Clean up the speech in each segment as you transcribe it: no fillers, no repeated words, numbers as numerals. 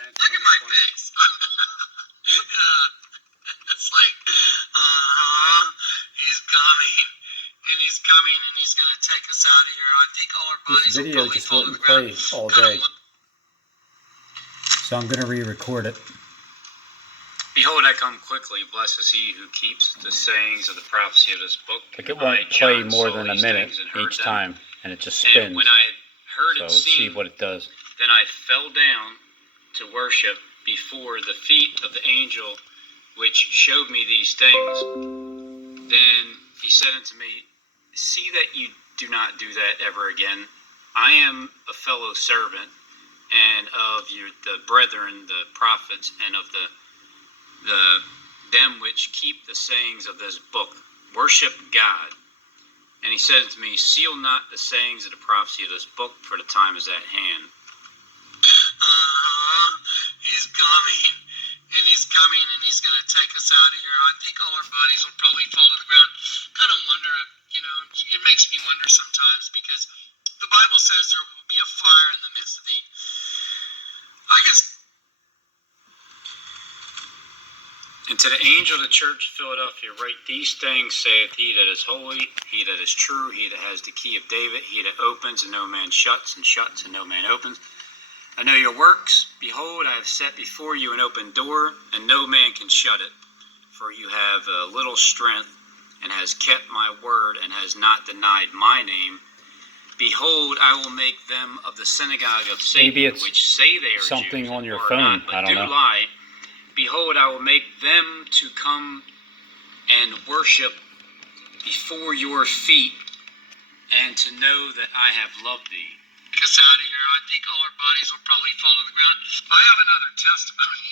Look at my face. It's like, he's coming. And he's coming, and he's going to take us out of here. I think all our bodies will probably fall to the ground. This video just wouldn't play all day. So I'm going to re-record it. Behold, I come quickly. Blessed is he who keeps the sayings of the prophecy of this book. Like it won't play more than a minute each time, and it just spins. And when I had heard it so sing, see what it does. Then I fell down to worship before the feet of the angel which showed me these things. Then he said unto me, see that you do not do that ever again. I am a fellow servant, and of the brethren, the prophets, and of them which keep the sayings of this book. Worship God. And he said unto me, seal not the sayings of the prophecy of this book, for the time is at hand. He's coming. And he's coming, and he's going to take us out of here. I think all our bodies will probably fall to the ground. Kind of wonder if, it makes me wonder sometimes, because the Bible says there will be a fire in the midst of thee. I guess. And to the angel of the church of Philadelphia write, these things saith he that is holy, he that is true, he that has the key of David, he that opens and no man shuts, and shuts and no man opens. I know your works. Behold, I have set before you an open door, and no man can shut it. For you have a little strength, and has kept my word, and has not denied my name. Behold, I will make them of the synagogue of Satan, which say they are something Jews, on your and are phone. not, but I don't know. lie. Behold, I will make them to come and worship before your feet, and to know that I have loved thee. Take us out of here. I think all our bodies will probably fall to the ground. I have another testimony.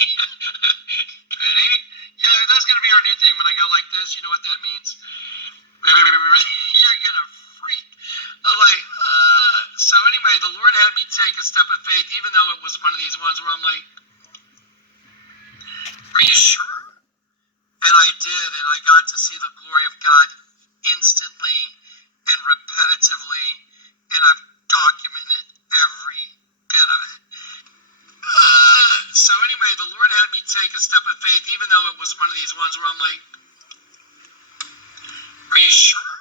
Ready? Yeah, that's going to be our new thing when I go like this. You know what that means? You're going to freak. I'm like, so anyway, the Lord had me take a step of faith, even though it was one of these ones where I'm like, are you sure? And I did, and I got to see the glory of God instantly and repetitively, and I've documented every bit of it. So anyway, the Lord had me take a step of faith, even though it was one of these ones where I'm like, are you sure?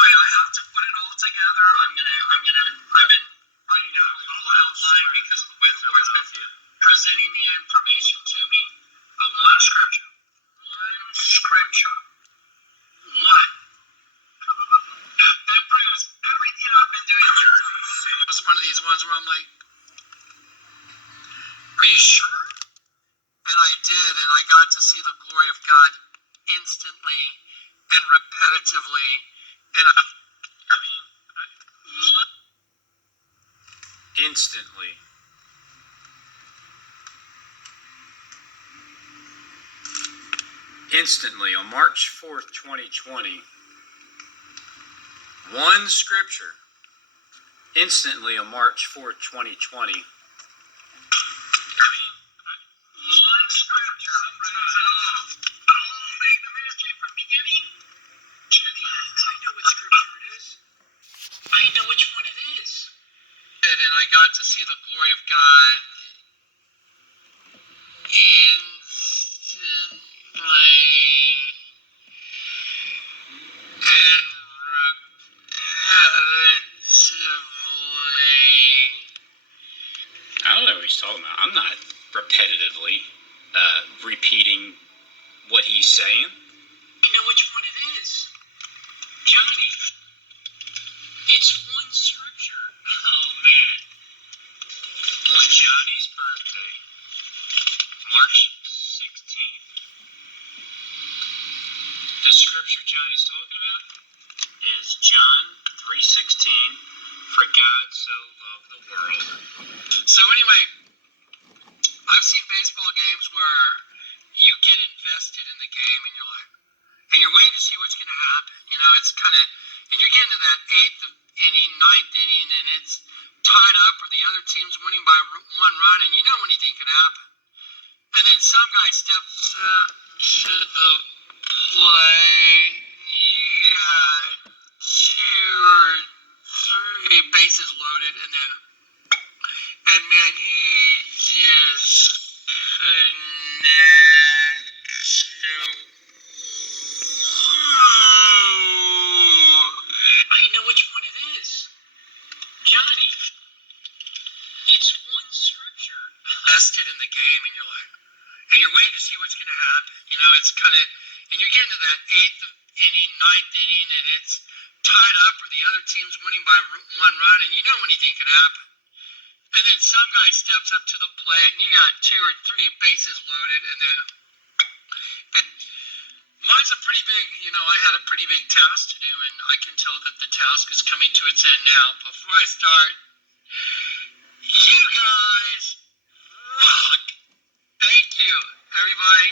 Wait, I have to put it all together. I've been writing down a little outline because of the way the Lord's been presenting the information to me. One scripture. One. That proves everything I've been doing here. It was one of these ones where I'm like, are you sure? And I did, and I got to see the glory of God instantly and repetitively. And Instantly. Instantly, on March 4th, 2020, one scripture. Instantly, on March 4th, 2020. And I got to see the glory of God instantly and repetitively. I don't know what he's talking about. I'm not repetitively repeating what he's saying. You know which one it is. Johnny. It's one scripture. Oh, man. On Johnny's birthday, March 16th, the scripture Johnny's talking about is John 3:16, for God so loved the world. So anyway, I've seen baseball games where you get invested in the game and you're waiting to see what's going to happen. It's kind of, and you're getting to that 8th inning, 9th inning, and it's tied up or the other team's winning by one run, and you know anything can happen. And then some guy steps to the plate. You got 2 or 3 bases loaded, and man, he invested in the game, and you're waiting to see what's going to happen. It's kind of, and you're getting to that eighth inning, ninth inning, and it's tied up, or the other team's winning by one run, and anything can happen. And then some guy steps up to the plate, and you got 2 or 3 bases loaded, and then mine's a pretty big, I had a pretty big task to do, and I can tell that the task is coming to its end now. Before I start, you guys rock. Thank you, everybody.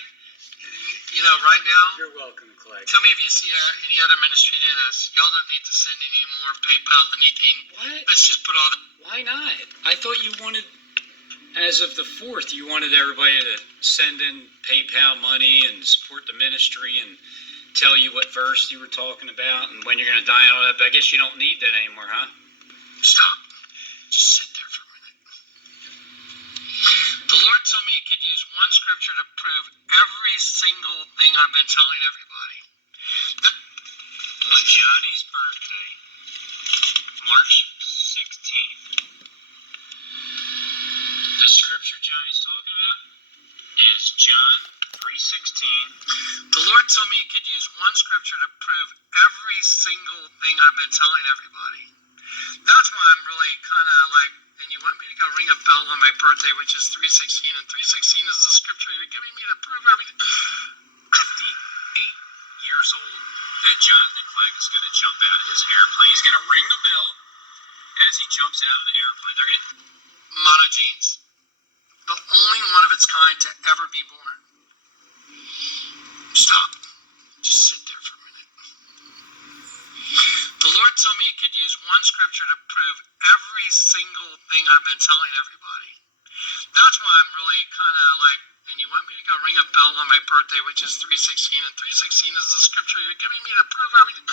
Right now, You're welcome, Kleck. tell me if you see any other ministry do this. Y'all don't need to send any more PayPal, anything. What? Let's just put all the... Why not? I thought you wanted, as of the 4th, you wanted everybody to send in PayPal money and support the ministry and tell you what verse you were talking about and when you're going to die and all that. But I guess you don't need that anymore, huh? Stop. Just sit there for a minute. The Lord told me He could use one scripture to prove every single thing I've been telling everybody. On Johnny's birthday, March 16th, the scripture Johnny's talking about is John 3:16. The Lord told me He could use one scripture to prove every single thing I've been telling everybody. That's why I'm really kind of like, and you want me to go ring a bell on my birthday, which is 3:16, and 3:16 is the scripture you're giving me to prove everything. 58 years old, that Jonathan Kleck is going to jump out of his airplane. He's going to ring the bell as he jumps out of the airplane. They're going to... Monogenes. The only one of its kind to ever be born. Stop. Just sit there for a minute. The Lord told me He could use one scripture to prove every single thing I've been telling everybody. That's why I'm really kind of like, and you want me to go ring a bell on my birthday, which is 3:16, and 3:16 is the scripture you're giving me to prove everything.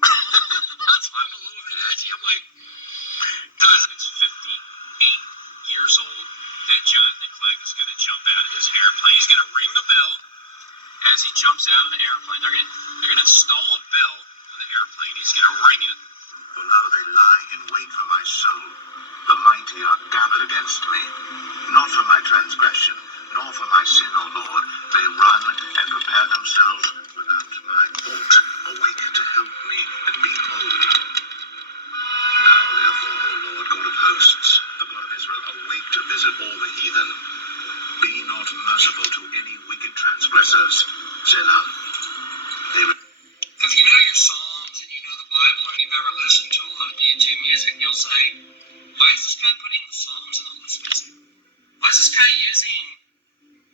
That's why I'm a little bit edgy. I'm like, It's 58 years old that Jonathan Kleck is going to jump out of his airplane. He's going to ring the bell as he jumps out of the airplane. They're going to install a bell on the airplane. He's going to ring it. For lo, they lie in wait for my soul. The mighty are gathered against me. Not for my transgression, nor for my sin, O Lord. They run and prepare themselves without my fault. Awake to help me, and behold. Now, therefore, O Lord, God of hosts, the God of Israel, awake to visit all the heathen. Be not merciful to any wicked transgressors. Selah. if you know your Psalms and you know the Bible and you've ever listened to a lot of YouTube music, you'll say, why is this guy putting the Psalms in all this music? Why is this guy using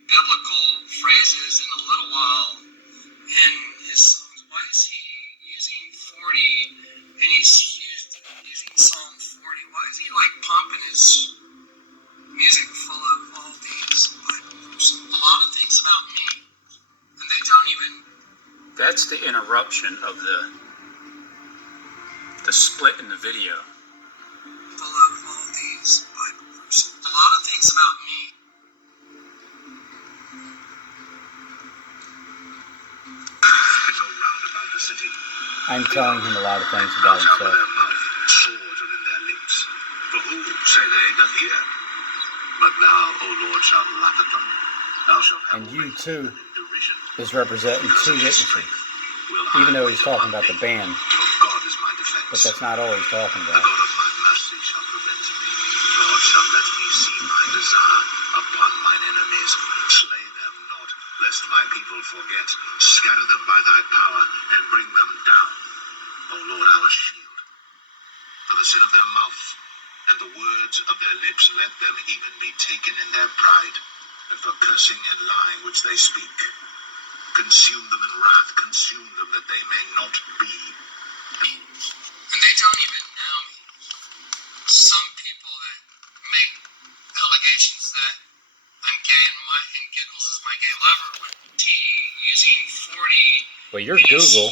biblical phrases in a little while in his songs? Why is he using 40 and he's using Psalm 40? Why is he like pumping his music full of all these Bible verses? A lot of things about me, and they don't even... That's the interruption of the split in the video. full of all these Bible verses. A lot of things about me. Go round about the city. I'm telling him a lot of things about Out of himself. their mouth, swords are in their lips. For who, say they, doth hear? But thou, O Lord, shalt laugh at them. Thou shalt have And you too derision. is representing Because two of his witnesses. strength will Even I though he's wait talking upon about the thee. band, For God is my defense. but that's not all he's talking The about. God of my mercy shall prevent me. God shall let me see my desire upon mine enemies. Slay them not, lest my people forget. Scatter them by thy power, and bring them down. O Lord, our shield. For the sin of their mouth, and the words of their lips, let them even be taken in their pride, and for cursing and lying which they speak. Consume them in wrath, consume them that they may not be. And they don't even know me. Some people that make allegations that I'm gay and Giggles is my gay lover, with T using 40. Well, you're and he's Google,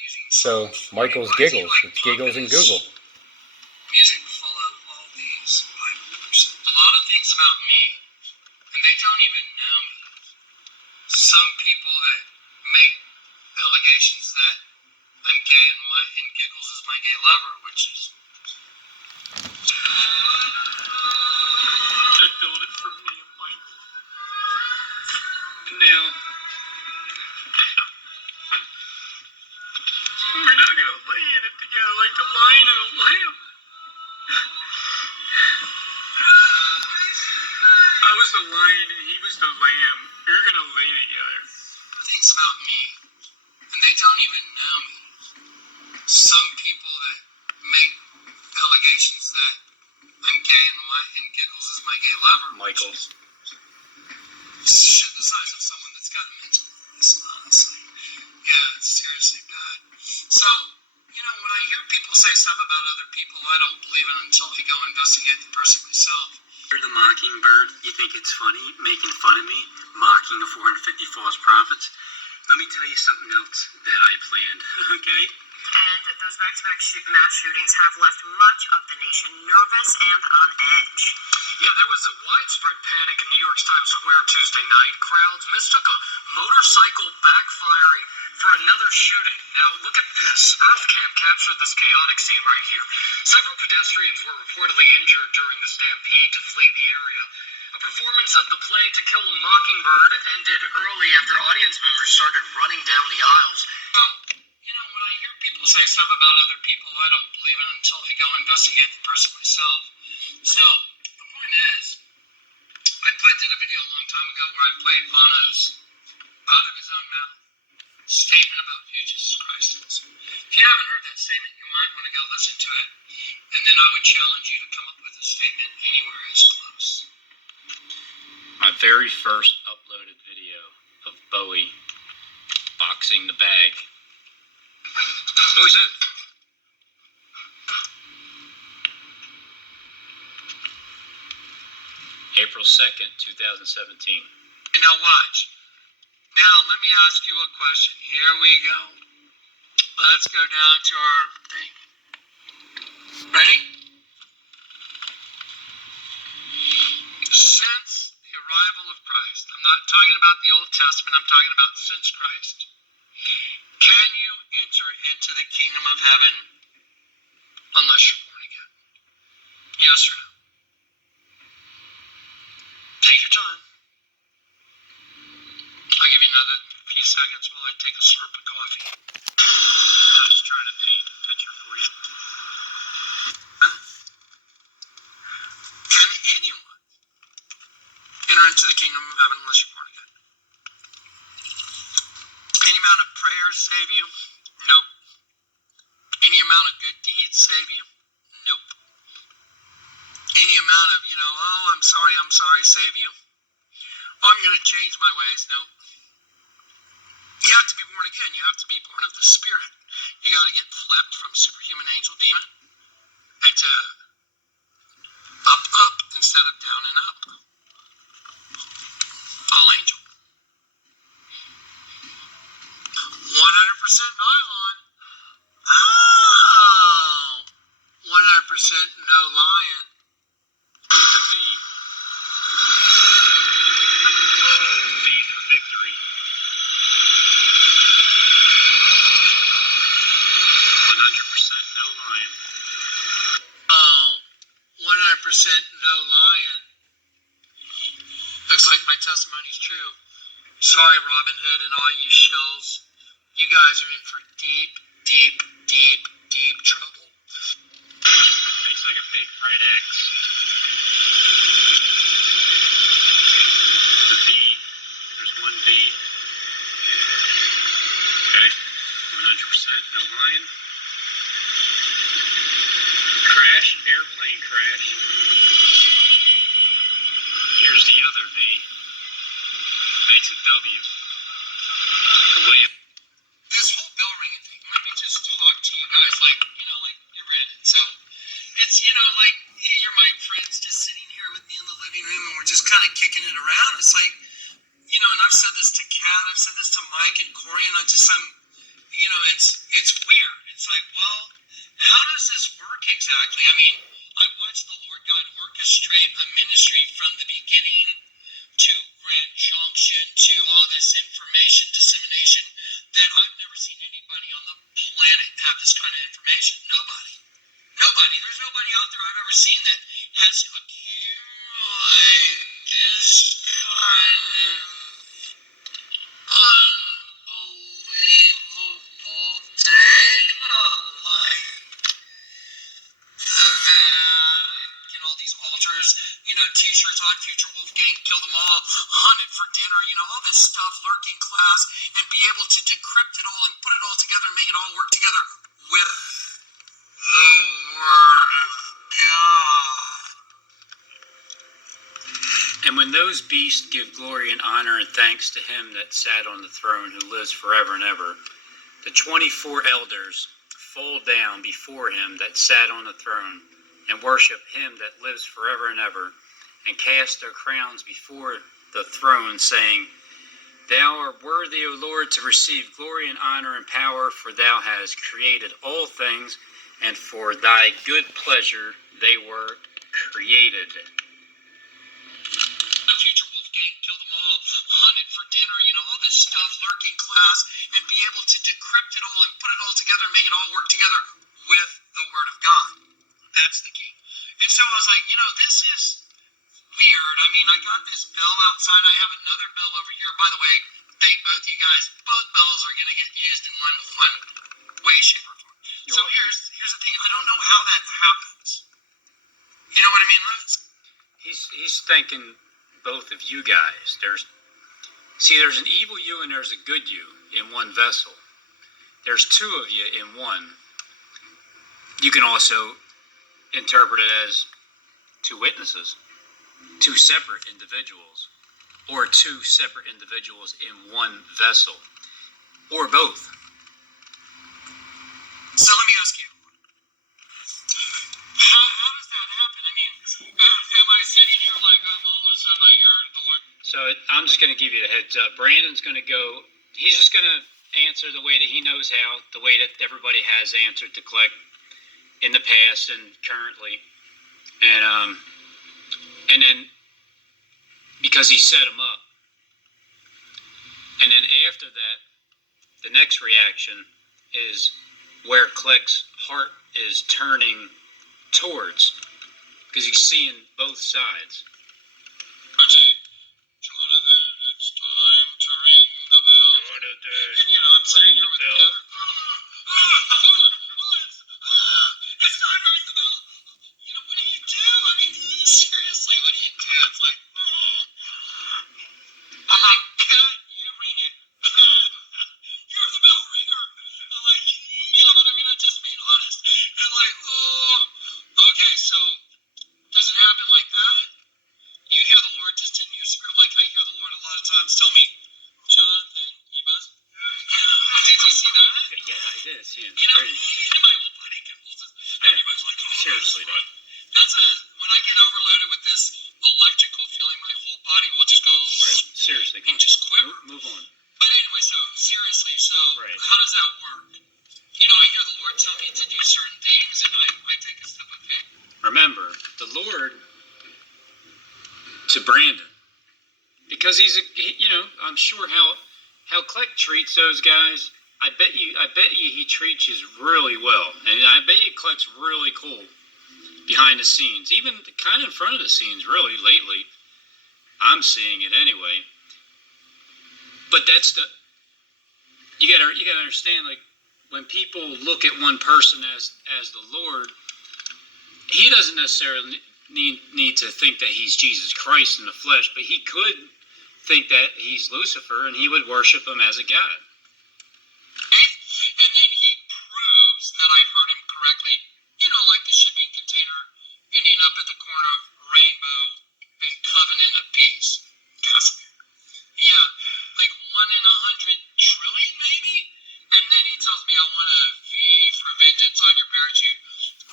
using so Psalm 40. Michael's Why is he, Giggles. like, It's Giggles and pumping his Google. Music full of all these Bible verses. A lot of things about me, and they don't even know me. Some people that make allegations that I'm gay and Giggles is my gay lover, which is... fulfilled it for me and Michael. And now, we're not going to lay in it together like the lion and the lamb. I was the lion and he was the lamb. We're going to lay together. Things about me, and they don't even know me. Some people that make allegations that I'm gay and Giggles is my gay lover. Michael. Shit the size of someone that's got a mental illness, honestly. Yeah, it's seriously bad. So, when I hear people say stuff about other people, I don't believe it until I go investigate the person myself. You're the mockingbird. You think it's funny making fun of me, mocking the 450 false prophets? Let me tell you something else that I planned, okay? And those back-to-back mass shootings have left much of the nation nervous and on edge. Yeah, there was a widespread panic in New York's Times Square Tuesday night. Crowds mistook a motorcycle backfiring for another shooting. Now, look at this. EarthCam captured this chaotic scene right here. Several pedestrians were reportedly injured during the stampede to flee the area. A performance of the play To Kill a Mockingbird ended early after audience members started running down the aisles. So, when I hear people say stuff about other people, I don't believe it until I go investigate the person myself. So, the point is, I did a video a long time ago where I played Bono's out of his own mouth statement about who Jesus Christ is. If you haven't heard that statement, you might want to go listen to it, and then I would challenge you to come up with a statement anywhere as close. My very first uploaded video of Bowie boxing the bag. What was it? April 2nd, 2017. Now watch. Now let me ask you a question. Here we go. Let's go down to our thing. Ready? Since the arrival of Christ, I'm not talking about the Old Testament, I'm talking about since Christ. Can you enter into the kingdom of heaven unless you're born again? Yes or no? Take your time. I'll give you another few seconds while I take a slurp of coffee. I'm just trying to paint a picture for you. Can anyone enter into the kingdom of heaven unless you're born again? Any amount of prayers save you? Nope. Any amount of good deeds save you? Nope. Any amount of, I'm sorry, save you? Oh, I'm going to change my ways? Nope. You have to be born again. You have to be born of the Spirit. You got to get flipped from superhuman angel demon into up instead of down and up. All angel. 100% nylon. Oh. 100% no lion. The V. V for victory. 100% no lion. Oh. 100% no lion. Looks like my testimony's true. Sorry, Robin Hood and all you shills. You guys are in for deep, deep, deep, deep trouble. Makes like a big red X. The V, there's one V. Okay, 100% no lion. Crash, airplane crash. Here's the other V. Makes a W. The way it This whole bell ringing thing, let me just talk to you guys like you're Brandon. So it's, you're my friends just sitting here with me in the living room and we're just kind of kicking it around. It's like, and I've said this to Kat, I've said this to Mike and Corey, and it's weird. It's like, well, how does this work exactly? I mean, I watched the Lord God orchestrate a ministry from the beginning to Grand Junction to all this information dissemination that I've never seen anybody on the planet have this kind of information. Nobody. There's nobody out there I've ever seen that has accumulated like this kind of unbelievable day, like the Vatican, all these altars, t-shirts on Future Wolfgang, kill them all, hunted for dinner, all this stuff, lurking class, and be able to decrypt it all and put it all together and make it all work together with the Word of God. And when those beasts give glory and honor and thanks to him that sat on the throne, who lives forever and ever, the 24 elders fall down before him that sat on the throne and worship him that lives forever and ever, and cast their crowns before the throne, saying, Thou art worthy, O Lord, to receive glory and honor and power, for thou hast created all things, and for thy good pleasure they were created. Future Wolfgang, kill them all, hunted for dinner, all this stuff, lurking class, and be able to decrypt it all and put it all together and make it all work together with the Word of God. That's the key. And so I was like, this is weird. I mean, I got this bell outside. I have another bell over here. By the way, thank both you guys. Both bells are going to get used in one way, shape, or form. So here's the thing. I don't know how that happens. You know what I mean, Liz? He's thanking both of you guys. There's an evil you and there's a good you in one vessel. There's two of you in one. You can also interpret it as two witnesses, two separate individuals, or two separate individuals in one vessel, or both. So let me ask you, how does that happen? I mean, am I sitting here like I'm all of a sudden I hear the Lord? So I'm just going to give you a heads up. Brandon's going to go, he's just going to answer the way that he knows how, the way that everybody has answered to Kleck in the past and currently. And then, because he set him up. And then after that, the next reaction is where Kleck's heart is turning towards, because he's seeing both sides. Jonathan, it's time to ring the bell. Jonathan, I'm sitting here with the bell. It's time to ring the bell. What do you do? I mean, seriously, what do you do? It's like, I'm like, Cat, you ring it. You're the bell ringer. I'm like, what I mean? I'm just being honest. And like, okay, so does it happen like that? You hear the Lord just in your spirit, like I hear the Lord a lot of times tell me, Jonathan, you must. Did you see that? Yeah, I did see it. In my whole body convulses. Everybody's like, seriously, right. When I get overloaded with this electrical feeling, my whole body will just go. Right. Seriously, and just quiver. Move on. But anyway, so seriously, right. How does that work? I hear the Lord tell me to do certain things, and I take a step of faith. Remember, the Lord to Brandon, because I'm sure how Kleck treats those guys. I bet you he treats you really well, and I bet you Kleck's really cool behind the scenes, even kind of in front of the scenes. Really, lately, I'm seeing it anyway. But that's you gotta understand, like, when people look at one person as the Lord, he doesn't necessarily need to think that he's Jesus Christ in the flesh, but he could think that he's Lucifer and he would worship him as a god. And then he proves that I heard him correctly. Like the shipping container ending up at the corner of Rainbow and Covenant of Peace. Yeah, like 1 in 100 trillion maybe? And then he tells me I want a V for vengeance on your parachute.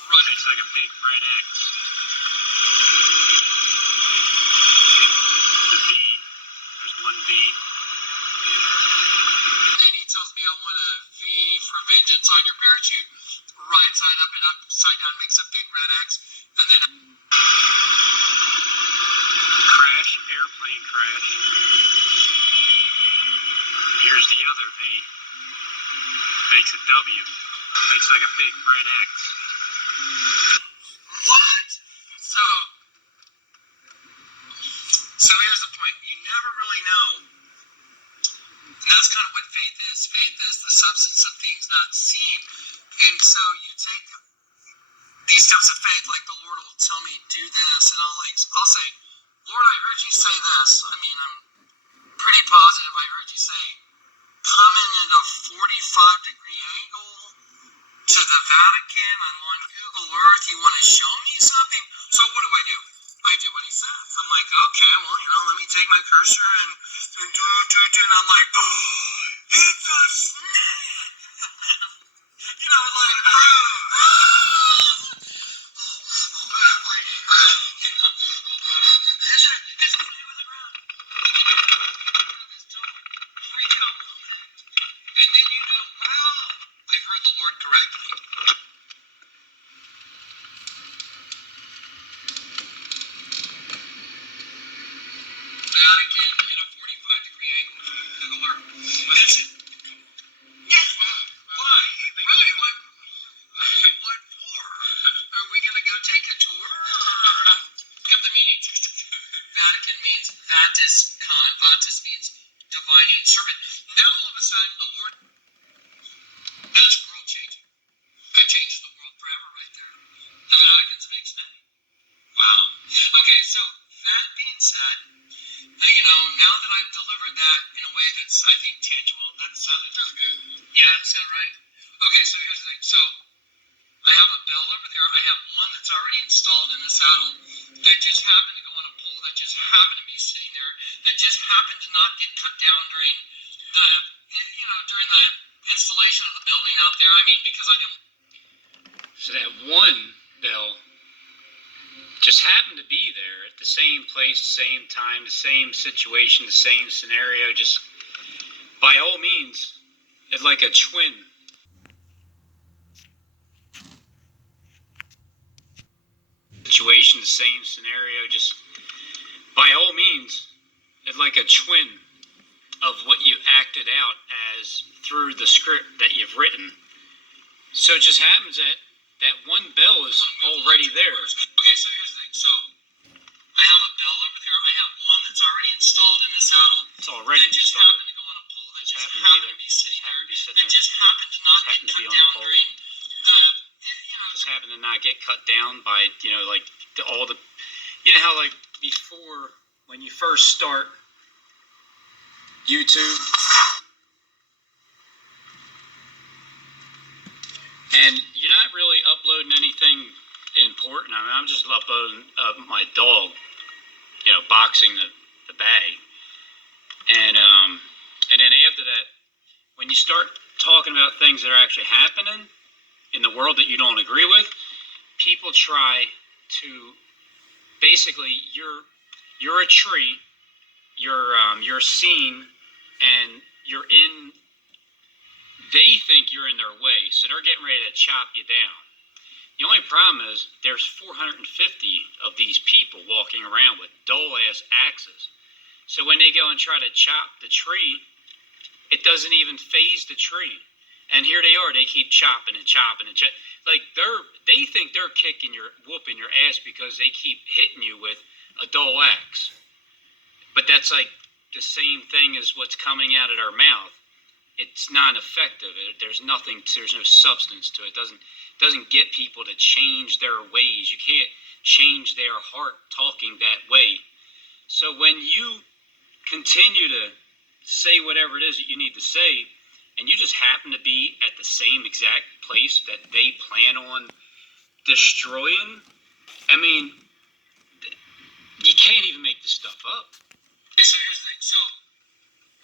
Right. It's like a big red X. The V, there's one V. And then he tells me I want a V for vengeance on your parachute. Right side up and upside down makes a big red X. And then Crash, airplane crash. Here's the other V. Makes a W. Makes like a big red X. what? So that's kind of what faith is. Faith is the substance of things not seen. And so you take these steps of faith, like the Lord will tell me, do this, and I'll say, Lord, I heard you say this. I mean, I'm pretty positive I heard you say, come in at a 45-degree angle to the Vatican. I'm on Google Earth. You want to show me something? So what do? I do what he says. I'm like, okay, well, let me take my cursor and do, and I'm like, oh, it's a snake. Like, it's a snake on the ground. And then wow, I heard the Lord correctly. Vatican in a 45-degree angle from Google Earth. That's it. Yeah. Why? Right. What for? Are we going to go take a tour? Or look up the meaning. Vatican means Vatis con. Vatis means divining serpent. Now all of a sudden, the Lord, that's world changing. That changes the world forever right there. The Vatican's big snake. Wow. Okay, so that being said, now that I've delivered that in a way that's, I think, tangible, that sounded good. Yeah, it sounded right. Okay, so here's the thing. So I have a bell over there. I have one that's already installed in the saddle that just happened to go on a pole that just happened to be sitting there that just happened to not get cut down during the installation of the building out there. I mean, because I didn't. So that one bell just happened to be there at the same place, same time, the same situation, the same scenario. Just by all means, it's like a twin. Situation, the same scenario. Just by all means, it's like a twin of what you acted out as through the script that you've written. So it just happens that that one bell is already there. Okay, so here's the thing. So I have a bell over there. I have one that's already installed in the saddle. It's already that just installed. happened to go on a pole that just happened to be sitting there. That just happened to not get cut down during the. Just happened to not get cut down by all the how like before when you first start YouTube. And you're not really uploading anything important. I mean, I'm just uploading my dog, boxing the bag. And then after that, when you start talking about things that are actually happening in the world that you don't agree with, people try to basically you're a tree, you're seen, and you're in. They think you're in their way, so they're getting ready to chop you down. The only problem is there's 450 of these people walking around with dull-ass axes. So when they go and try to chop the tree, it doesn't even phase the tree. And here they are, they keep chopping and chopping and chopping. Like they think they're whooping your ass because they keep hitting you with a dull axe. But that's like the same thing as what's coming out of their mouth. It's not effective. There's no substance to it. It doesn't get people to change their ways. You can't change their heart talking that way. So when you continue to say whatever it is that you need to say, and you just happen to be at the same exact place that they plan on destroying, I mean, you can't even make this stuff up. Okay, so here's the thing. So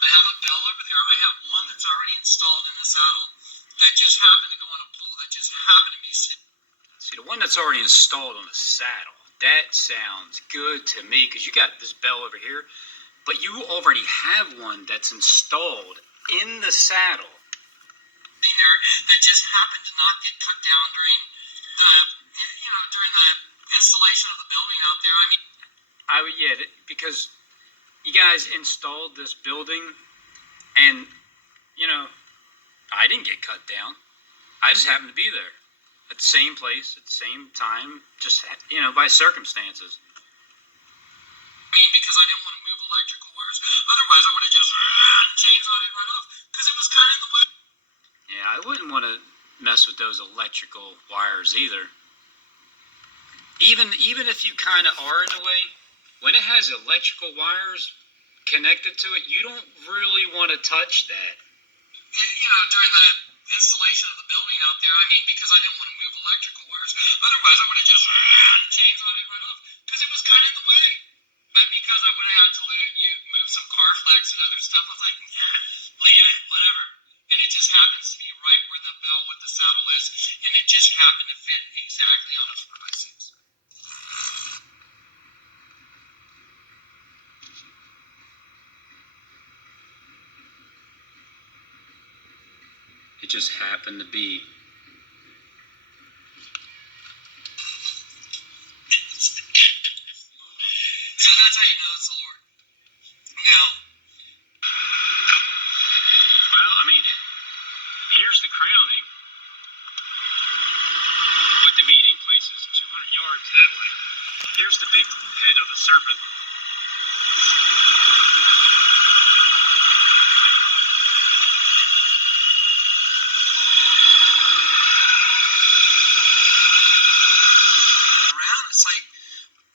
I have a bell over there. I have one that's already installed in the saddle that just happened to go on a pole that just happened to be sitting. See, the one that's already installed on the saddle, that sounds good to me because you got this bell over here, but you already have one that's installed in the saddle. There that just happened to not get cut down during the installation of the building out there. I mean, because you guys installed this building, and I didn't get cut down. I just happened to be there at the same place at the same time, just by circumstances. I mean, because I didn't want to move electrical wires. Otherwise, I would have just chainsawed it right off. mess with those electrical wires either. Even if you kind of are in a way, when it has electrical wires connected to it, you don't really want to touch that. During the installation of the building out there, I mean, because I didn't want to move electrical wires. Otherwise, I would have just chainsawed it right off because it was kind of in the way. But because I would have had to move some car flex and other stuff, I was like, leave it, whatever. And it just happens to be right where the bell with the saddle is, and it just happened to fit exactly on a 4x6. It just happened to be. So that's how you know it's the Lord. Now, Well, I mean, here's the crowning. But the meeting place is 200 yards that way. Here's the big head of the serpent. around, it's like,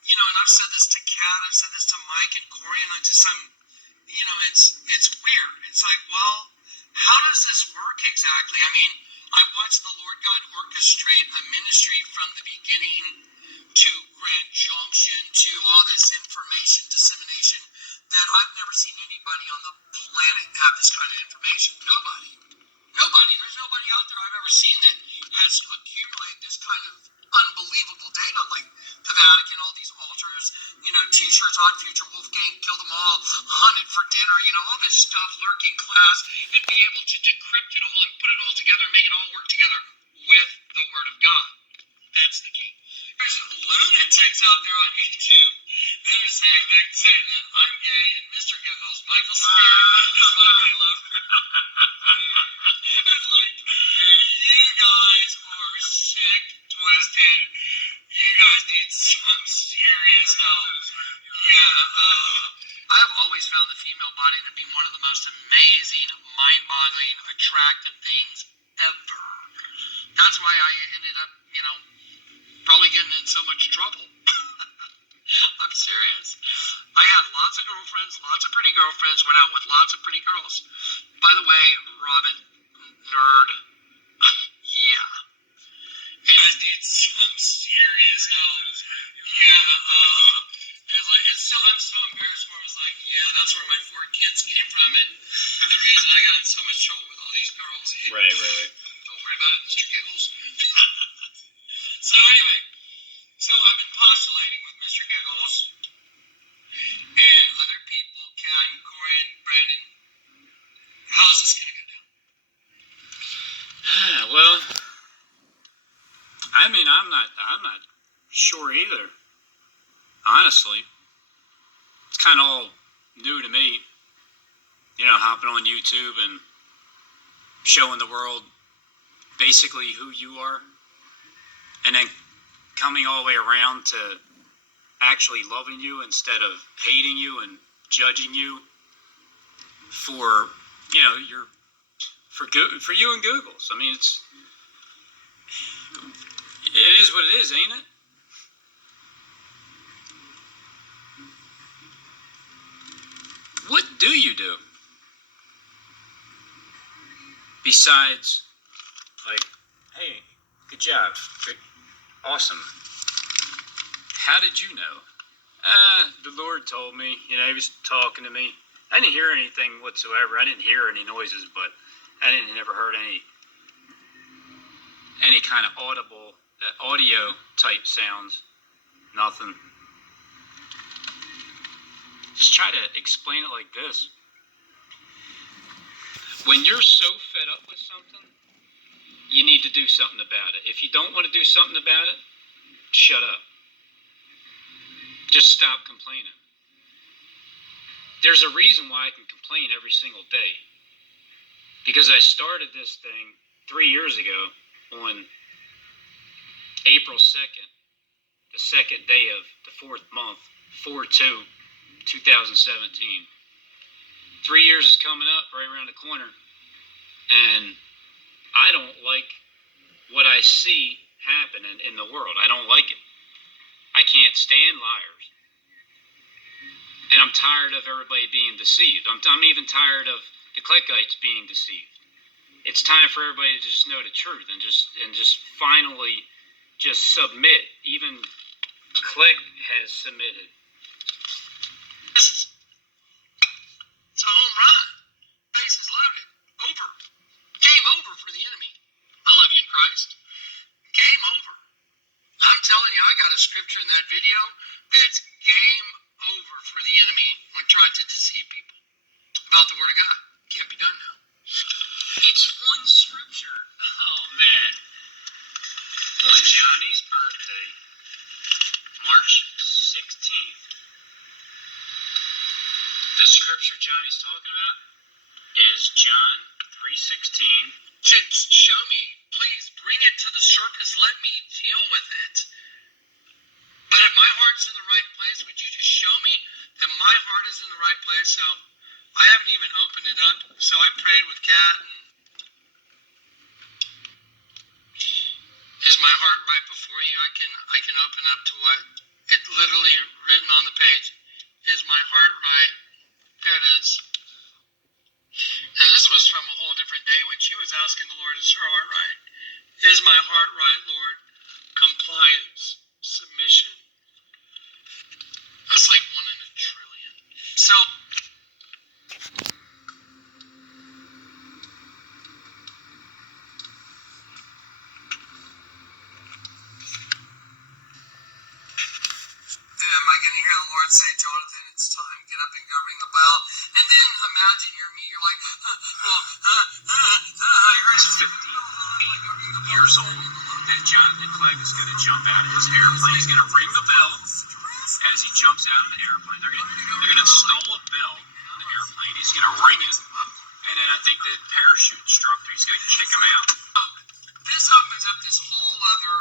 and I've said this to Kat, I've said this to Mike and Corey, and it's weird. It's like, well, how does this work exactly? I mean, I watched the Lord God orchestrate a ministry from the beginning to Grand Junction to all this information dissemination that I've never seen anybody on the planet have this kind of information. Nobody. There's nobody out there I've ever seen that has accumulated this kind of unbelievable data, like the Vatican, all these altars, T-shirts, Odd Future, Wolfgang, kill them all, hunted for dinner, all this stuff, lurking class, and be able to decrypt it all and put it all together and make it all work together with the Word of God. That's the key. There's lunatics out there on YouTube that are saying that I'm gay and Mr. Giggles, Michael Spear, is my gay lover. It's like, you guys are sick, twisted. You guys need some serious help. Yeah, I've always found the female body to be one of the most amazing, mind-boggling, attractive things ever. That's why I ended up, probably getting in so much trouble. I'm serious. I had lots of girlfriends, lots of pretty girlfriends, went out with lots of pretty girls. By the way, Robin, nerd, yeah. You guys need some serious help. Yeah, I'm so embarrassed for it. I was like, yeah, that's where my 4 kids came from, and the reason I got in so much trouble with all these girls. Right. Don't worry about it, Mr. Giggles. So anyway, I've been postulating with Mr. Giggles and other people, Kat and Corey and Brandon. How's this gonna go down? Well, I mean, I'm not sure either. Honestly, it's kind of all new to me. Hopping on YouTube and showing the world basically who you are, and then coming all the way around to actually loving you instead of hating you and judging you for for you and Google's. I mean, it is what it is, ain't it? What do you do besides, like, hey, good job, great, awesome, how did you know? The Lord told me, He was talking to me. I didn't hear anything whatsoever. I didn't hear any noises, but I never heard any kind of audio type sounds. Nothing. Just try to explain it like this. When you're so fed up with something, you need to do something about it. If you don't want to do something about it, shut up. Just stop complaining. There's a reason why I can complain every single day. Because I started this thing 3 years ago on April 2nd, the second day of the 4th month, 4/2/2017. 3 years is coming up right around the corner, and I don't like what I see happen in the world. I don't like it. I can't stand liars. And I'm tired of everybody being deceived. I'm even tired of the Kleckites being deceived. It's time for everybody to just know the truth and just finally just submit. Even Kleck has submitted. It's a home run. Bases loaded. Over. Game over for the enemy. I love you in Christ. Game over. I'm telling you, I got a scripture in that video that's game over for the enemy when trying to deceive people about the Word of God. Can't be done now. It's one scripture. Oh, man. On Johnny's birthday, March 16th, the scripture Johnny's talking about is John 3:16. Show me, please, bring it to the surface. Let me deal with it. But if my heart's in the right place, would you just show me that my heart is in the right place? So I haven't even opened it up. So I prayed with Kat. Is my heart right before you? I can open up to what it literally written on the page. Is my heart right? There it is. And this was from a whole different day when she was asking the Lord, is her heart right? Is my heart right, Lord? Compliance, submission. That's like 1 in a trillion. So, am I going to hear the Lord say, Jonathan, it's time, get up and go ring the bell? And then imagine you're me, you're like, I heard you 58 years old, that Jonathan Kleck is going to jump out of his airplane. He's going to ring the bell as he jumps out of the airplane. They're going to install a bell on the airplane. He's going to ring it. And then I think the parachute instructor, he's going to kick him out. This opens up this whole other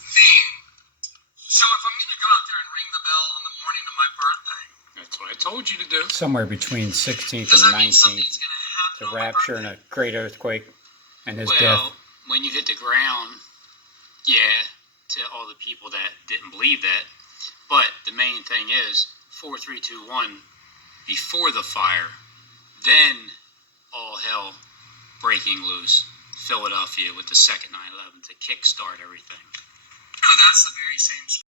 thing. So if I'm going to go out there and ring the bell on the morning of my birthday, That's what I told you to do. Somewhere between 16th does and that mean 19th, something's going to happen the on my rapture and birthday? a great earthquake and his death. Well, when you hit the ground, yeah, to all the people that didn't believe that. But the main thing is 4, 3, 2, 1 before the fire, then all hell breaking loose. Philadelphia with the second 9/11 to kickstart everything. No, that's the very same